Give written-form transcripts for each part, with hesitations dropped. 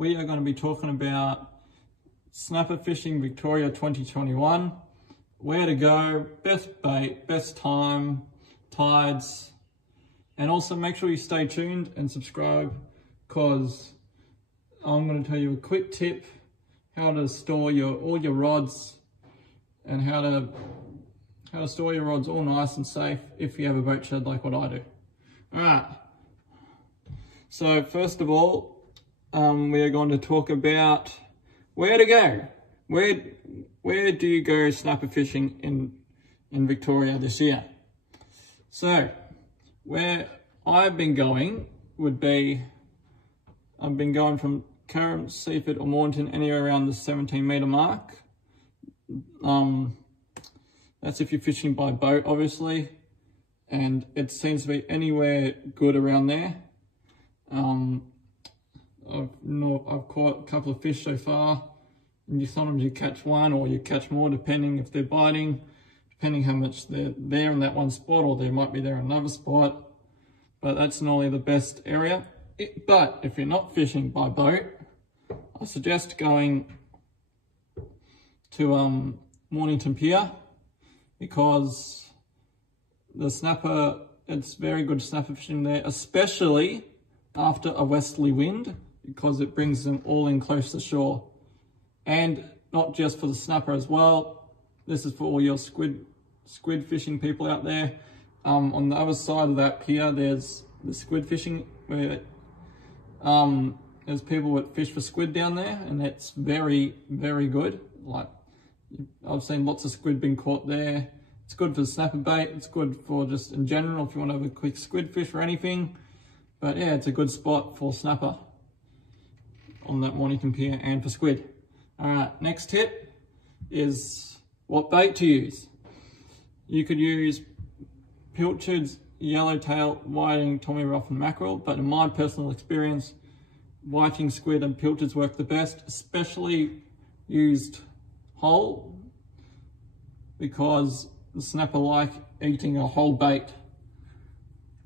we are going to be talking about Snapper Fishing Victoria 2021, where to go, best bait, best time, tides, and also make sure you stay tuned and subscribe, because I'm going to tell you a quick tip how to store all your rods and how to store your rods all nice and safe if you have a boat shed like what I do. Alright, so first of all, we are going to talk about where to go. Where do you go snapper fishing in Victoria this year? So where I've been going would be, I've been going from Curram, Seaford or Mornington, anywhere around the 17 metre mark. That's if you're fishing by boat, obviously, and it seems to be anywhere good around there. I've caught a couple of fish so far, and sometimes you catch one or you catch more depending if they're biting, depending how much they're there in that one spot, or they might be there in another spot. But that's normally the best area. But if you're not fishing by boat, I suggest going to Mornington Pier, because the snapper, it's very good snapper fishing there, especially after a westerly wind, because it brings them all in close to shore. And not just for the snapper as well, this is for all your squid fishing people out there. On the other side of that pier, there's the squid fishing, where there's people that fish for squid down there, and that's very, very good. Like, I've seen lots of squid being caught there. It's good for the snapper bait. It's good for just in general if you want to have a quick squid fish or anything. But yeah, it's a good spot for snapper on that Mornington Pier and for squid. All right, next tip is what bait to use. You could use pilchards, yellowtail, whiting, Tommy Rough and mackerel, but in my personal experience, whiting, squid and pilchards work the best, especially used whole, because the snapper like eating a whole bait.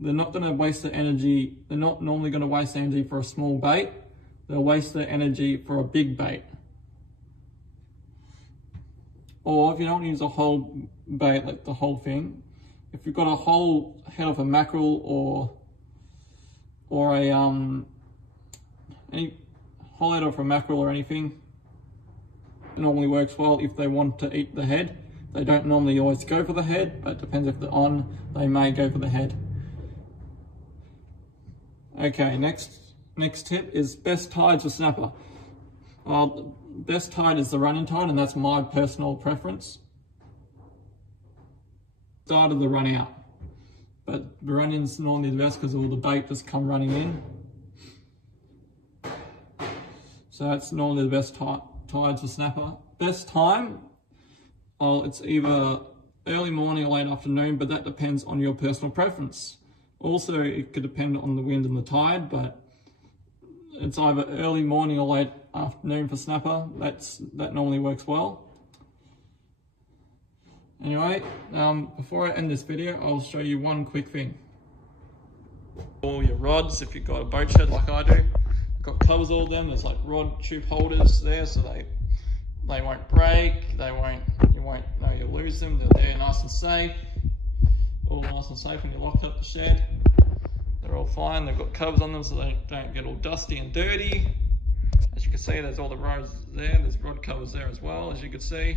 They're not going to waste their energy. They're not normally going to waste energy for a small bait. They'll waste their energy for a big bait. Or if you don't use a whole bait, like the whole thing, if you've got a whole head of a mackerel or a any whole head of a mackerel or anything, it normally works well if they want to eat the head. They don't normally always go for the head, but it depends if they're on, they may go for the head. Okay, next tip is best tides for snapper. Best tide is the running tide, and that's my personal preference. Start of the run out, but the run in's normally the best because all the bait just come running in. So that's normally the best tides for snapper. Best time, it's either early morning or late afternoon, but that depends on your personal preference. Also, it could depend on the wind and the tide, but it's either early morning or late afternoon for snapper. That normally works well. Anyway, before I end this video, I'll show you one quick thing. All your rods, if you've got a boat shed like I do, I've got covers all of them. There's like rod tube holders there, so they won't break. You won't know you'll lose them. They're there nice and safe. All nice and safe when you lock up the shed. They're all fine. They've got covers on them so they don't get all dusty and dirty. As you can see, there's all the rods there. There's rod covers there as well, as you can see.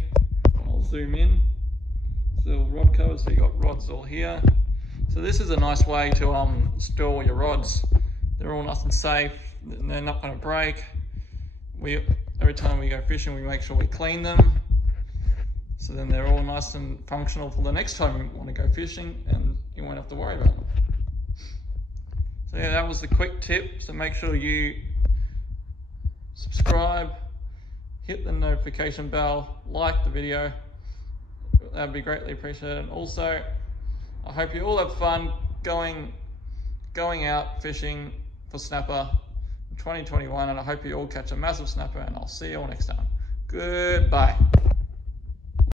I'll zoom in. So rod covers, so you got rods all here. So this is a nice way to store your rods. They're all nice and safe. They're not going to break. Every time we go fishing, we make sure we clean them. So then they're all nice and functional for the next time you want to go fishing, and you won't have to worry about them. So yeah, that was the quick tip. So make sure you subscribe, hit the notification bell, like the video. That'd be greatly appreciated. And also, I hope you all have fun going out fishing for snapper in 2021, and I hope you all catch a massive snapper, and I'll see you all next time. Goodbye.